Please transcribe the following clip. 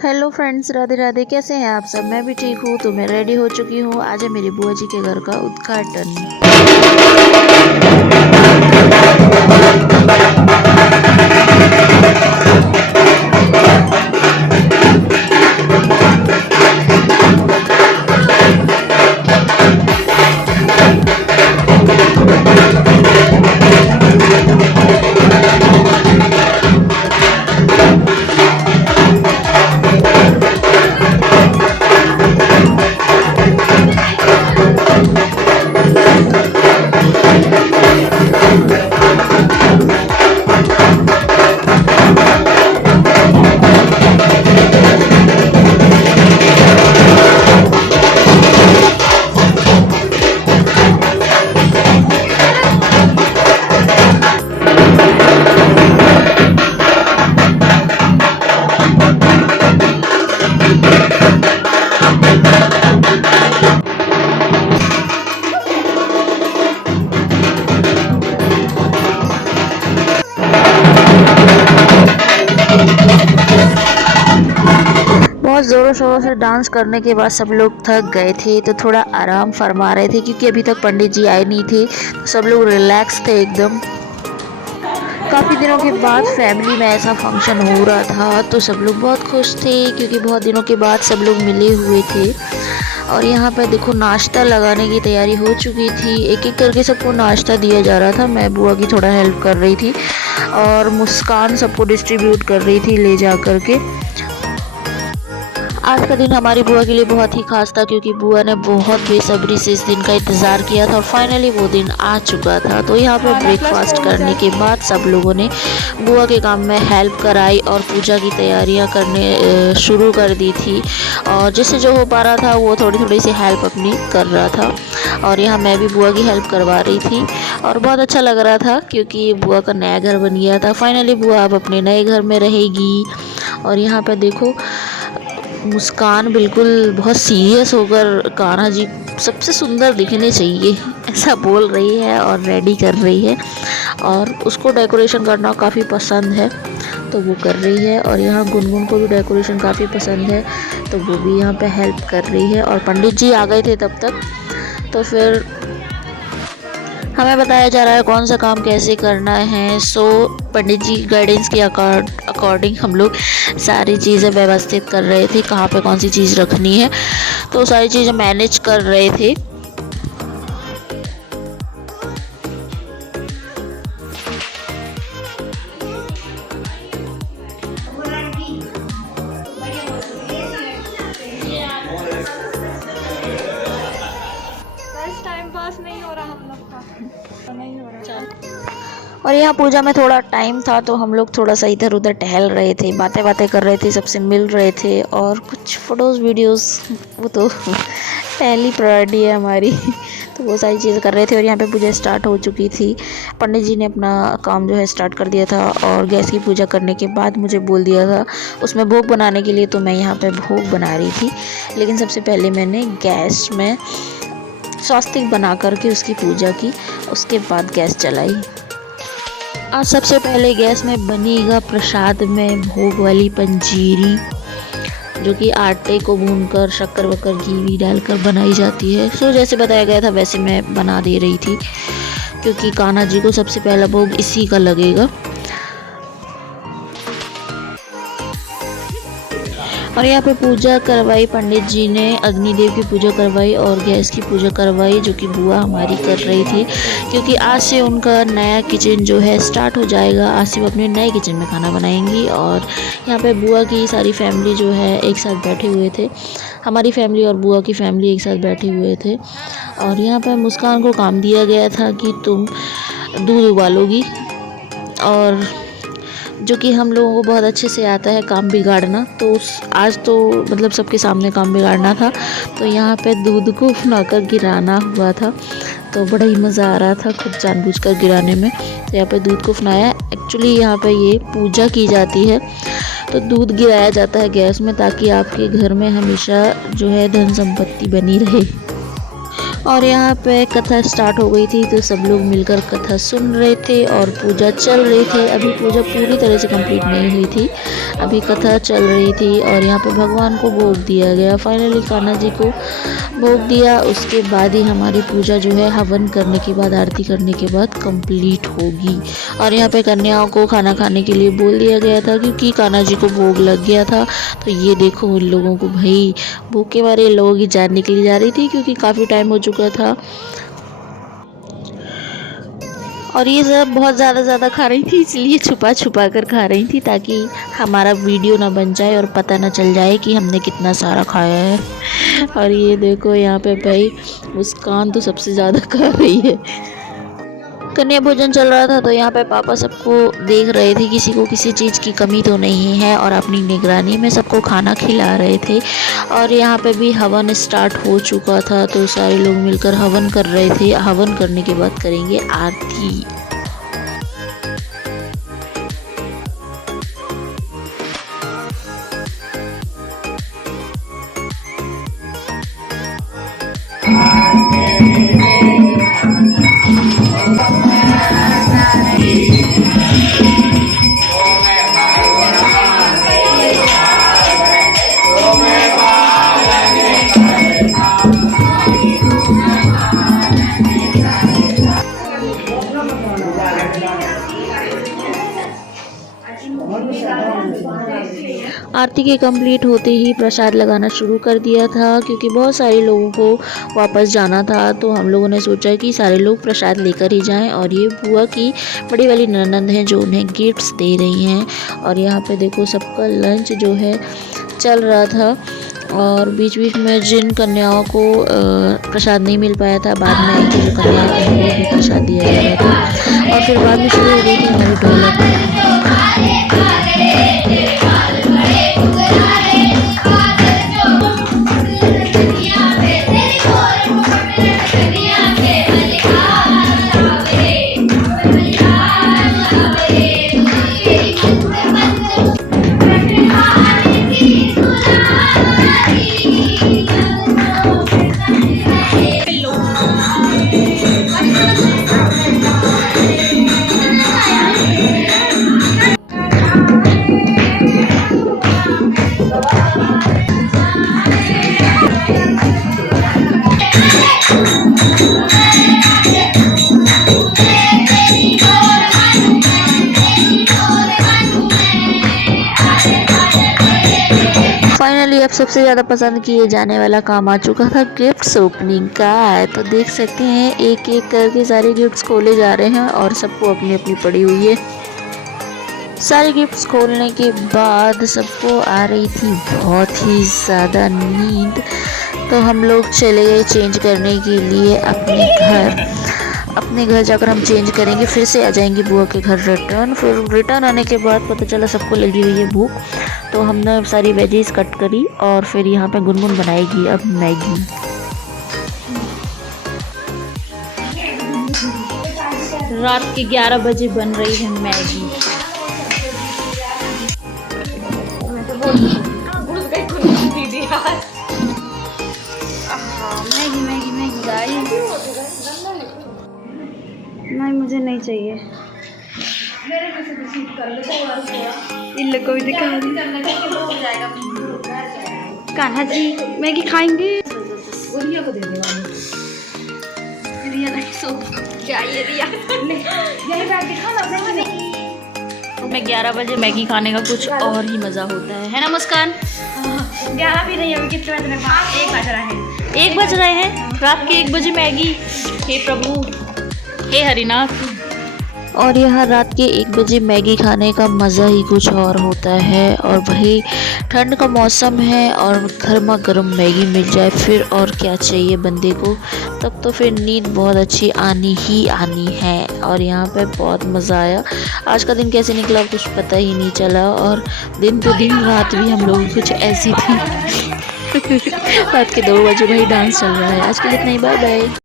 Hello friends, Radhe Radhe. कैसे हैं आप सब? मैं भी ठीक हूँ। तो मैं रेडी हो चुकी हूँ। आज है मेरी बुआ जी के घर का उद्घाटन। बहुत ज़ोरों शोरों से डांस करने के बाद सब लोग थक गए थे, तो थोड़ा आराम फरमा रहे थे क्योंकि अभी तक पंडित जी आए नहीं थे। तो सब लोग रिलैक्स थे एकदम। काफ़ी दिनों के बाद फैमिली में ऐसा फंक्शन हो रहा था, तो सब लोग बहुत खुश थे क्योंकि बहुत दिनों के बाद सब लोग मिले हुए थे। और यहाँ पर देखो, नाश्ता लगाने की तैयारी हो चुकी थी। एक एक करके सबको नाश्ता दिया जा रहा था। मैं बुआ की थोड़ा हेल्प कर रही थी और मुस्कान सबको डिस्ट्रीब्यूट कर रही थी ले जा कर के। आज का दिन हमारी बुआ के लिए बहुत ही खास था क्योंकि बुआ ने बहुत बेसब्री से इस दिन का इंतज़ार किया था और फाइनली वो दिन आ चुका था। तो यहाँ पे ब्रेकफास्ट करने के बाद सब लोगों ने बुआ के काम में हेल्प कराई और पूजा की तैयारियाँ करने शुरू कर दी थी। और जिससे जो हो पा रहा था वो थोड़ी थोड़ी सी हेल्प अपनी कर रहा था। और यहाँ मैं भी बुआ की हेल्प करवा रही थी और बहुत अच्छा लग रहा था क्योंकि बुआ का नया घर बन गया था। फाइनली बुआ अब अपने नए घर में रहेगी। और यहाँ पर देखो, मुस्कान बिल्कुल बहुत सीरियस होकर कान्हा जी सबसे सुंदर दिखने चाहिए ऐसा बोल रही है और रेडी कर रही है। और उसको डेकोरेशन करना काफ़ी पसंद है तो वो कर रही है। और यहाँ गुनगुन को भी डेकोरेशन काफ़ी पसंद है तो वो भी यहाँ पे हेल्प कर रही है। और पंडित जी आ गए थे तब तक, तो फिर हमें बताया जा रहा है कौन सा काम कैसे करना है। सो पंडित जी गाइडेंस के अकॉर्डिंग हम लोग सारी चीज़ें व्यवस्थित कर रहे थे, कहाँ पे कौन सी चीज़ रखनी है, तो सारी चीज़ें मैनेज कर रहे थे। टाइम पास नहीं हो रहा हम लोग का, नहीं हो रहा। और यहाँ पूजा में थोड़ा टाइम था तो हम लोग थोड़ा सा इधर उधर टहल रहे थे, बातें बातें कर रहे थे, सबसे मिल रहे थे और कुछ फ़ोटोज़ वीडियोस, वो तो पहली प्रायोरिटी है हमारी तो वो सारी चीज़ें कर रहे थे। और यहाँ पे पूजा स्टार्ट हो चुकी थी। पंडित जी ने अपना काम जो है स्टार्ट कर दिया था और गैस की पूजा करने के बाद मुझे बोल दिया था उसमें भोग बनाने के लिए। तो मैं यहाँ पे भोग बना रही थी, लेकिन सबसे पहले मैंने गैस में स्वास्तिक बना करके उसकी पूजा की, उसके बाद गैस चलाई। आज सबसे पहले गैस में बनेगा प्रसाद में भोग वाली पंजीरी, जो कि आटे को भूनकर शक्कर वक्कर घी भी डालकर बनाई जाती है। सो जैसे बताया गया था वैसे मैं बना दे रही थी क्योंकि कान्हा जी को सबसे पहला भोग इसी का लगेगा। और यहाँ पे पूजा करवाई पंडित जी ने, अग्निदेव की पूजा करवाई और गैस की पूजा करवाई, जो कि बुआ हमारी कर रही थी क्योंकि आज से उनका नया किचन जो है स्टार्ट हो जाएगा। आज से वो अपने नए किचन में खाना बनाएंगी। और यहाँ पे बुआ की सारी फैमिली जो है एक साथ बैठे हुए थे, हमारी फैमिली और बुआ की फैमिली एक साथ बैठे हुए थे। और यहाँ पर मुस्कान को काम दिया गया था कि तुम दूध उबालोगी, और जो कि हम लोगों को बहुत अच्छे से आता है काम बिगाड़ना। तो आज तो मतलब सबके सामने काम बिगाड़ना था, तो यहाँ पे दूध को बनाकर गिराना हुआ था। तो बड़ा ही मज़ा आ रहा था खुद जानबूझकर गिराने में। तो यहाँ पे दूध को फनाया, एक्चुअली यहाँ पे ये पूजा की जाती है तो दूध गिराया जाता है गैस में ताकि आपके घर में हमेशा जो है धन संपत्ति बनी रहे। और यहाँ पे कथा स्टार्ट हो गई थी तो सब लोग मिलकर कथा सुन रहे थे और पूजा चल रही थी। अभी पूजा पूरी तरह से कंप्लीट नहीं हुई थी, अभी कथा चल रही थी। और यहाँ पे भगवान को भोग दिया गया, फाइनली कान्हा जी को भोग दिया। उसके बाद ही हमारी पूजा जो है हवन करने के बाद, आरती करने के बाद कंप्लीट होगी। और यहाँ पे कन्याओं को खाना खाने के लिए बोल दिया गया था क्योंकि कान्हा जी को भोग लग गया था। तो ये देखो उन लोगों को, भाई भूख के मारे लोगों की जान निकली जा रही थी क्योंकि काफ़ी टाइम हो चुका था। और ये सब बहुत ज़्यादा खा रही थी, इसलिए छुपा छुपा कर खा रही थी ताकि हमारा वीडियो ना बन जाए और पता ना चल जाए कि हमने कितना सारा खाया है। और ये देखो यहाँ पे भाई मुस्कान तो सबसे ज़्यादा खा रही है। कन्या भोजन चल रहा था तो यहाँ पे पापा सबको देख रहे थे, किसी को किसी चीज़ की कमी तो नहीं है, और अपनी निगरानी में सबको खाना खिला रहे थे। और यहाँ पे भी हवन स्टार्ट हो चुका था तो सारे लोग मिलकर हवन कर रहे थे। हवन करने के बाद करेंगे आरती। आरती के कंप्लीट होते ही प्रसाद लगाना शुरू कर दिया था क्योंकि बहुत सारे लोगों को वापस जाना था। तो हम लोगों ने सोचा कि सारे लोग प्रसाद लेकर ही जाएं। और ये बुआ की बड़ी वाली ननद हैं जो उन्हें गिफ्ट्स दे रही हैं। और यहाँ पे देखो सबका लंच जो है चल रहा था। और बीच बीच में जिन कन्याओं को प्रसाद नहीं मिल पाया था, बाद में आई थी जो कन्याएं उनको भी प्रसाद दिया जा रहा था। और फिर बाद में शुरू हो गई थी हमारी ढोलक। फाइनली अब सबसे ज़्यादा पसंद किए जाने वाला काम आ चुका था, गिफ्ट्स ओपनिंग का। तो देख सकते हैं एक एक करके सारे गिफ्ट्स खोले जा रहे हैं और सबको अपनी अपनी पड़ी हुई है। सारे गिफ्ट्स खोलने के बाद सबको आ रही थी बहुत ही ज़्यादा नींद। तो हम लोग चले गए चेंज करने के लिए अपने घर जाकर हम चेंज करेंगे, फिर से आ जाएंगे बुआ के घर रिटर्न। फिर रिटर्न आने के बाद पता चला सबको लगी हुई है भूख, तो हमने सारी वेजीज कट करी और फिर यहाँ पे गुनगुन बनाएगी अब मैगी। रात के 11 बजे बन रही है मैगी। नहीं मुझे नहीं चाहिए, इन लोग को भी दिखा। कान्हा जी मैगी खाएंगे। रिया को दे दे। रिया नहीं सो क्या ये रिया यही बैठ के खा लो। मैं 11 बजे मैगी खाने का कुछ और ही मज़ा होता है ना मुस्कान? 11 भी नहीं, अभी कितने बज रहे हैं? 1 बज रहा है। 1 बज रहे हैं, रात के 1 बजे मैगी। हे प्रभु, हे हरिनाथ। और यहाँ रात के 1 बजे मैगी खाने का मज़ा ही कुछ और होता है। और वही ठंड का मौसम है और गर्मा गर्म मैगी मिल जाए फिर और क्या चाहिए बंदे को। तब तो फिर नींद बहुत अच्छी आनी ही आनी है। और यहाँ पे बहुत मज़ा आया। आज का दिन कैसे निकला कुछ पता ही नहीं चला। और दिन तो दिन, रात भी हम लोग कुछ ऐसी थी। रात के 2 बजे भाई डांस चल रहा है। आज के लिए इतना ही, बाय बाय।